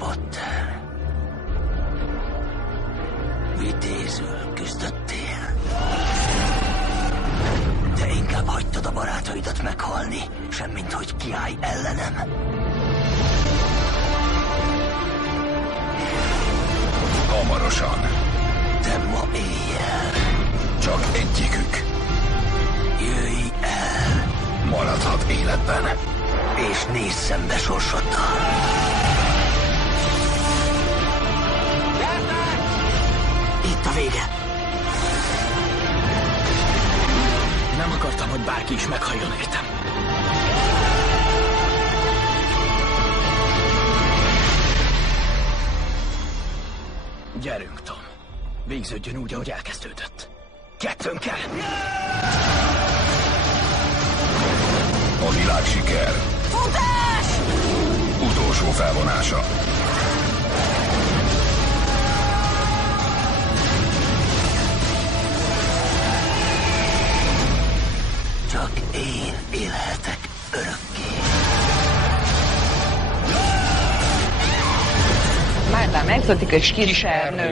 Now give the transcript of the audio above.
Potter. Vitézül küzdöttél. De inkább hagytad a barátaidat meghalni, semmint hogy kiállj ellenem. Hamarosan. De ma éjjel. Csak egyikük. Jöjj el. Maradhat életben. És nézz szembe sorsoddal. Itt a vége. Nem akartam, hogy bárki is meghalljon, értem. Gyerünk, Tom. Végződjön úgy, ahogy elkezdődött. Kettőnk kell. A világ siker. Futás! Utolsó felvonása. Csak én élhetek örökké. Mártán exotikus kis ernő.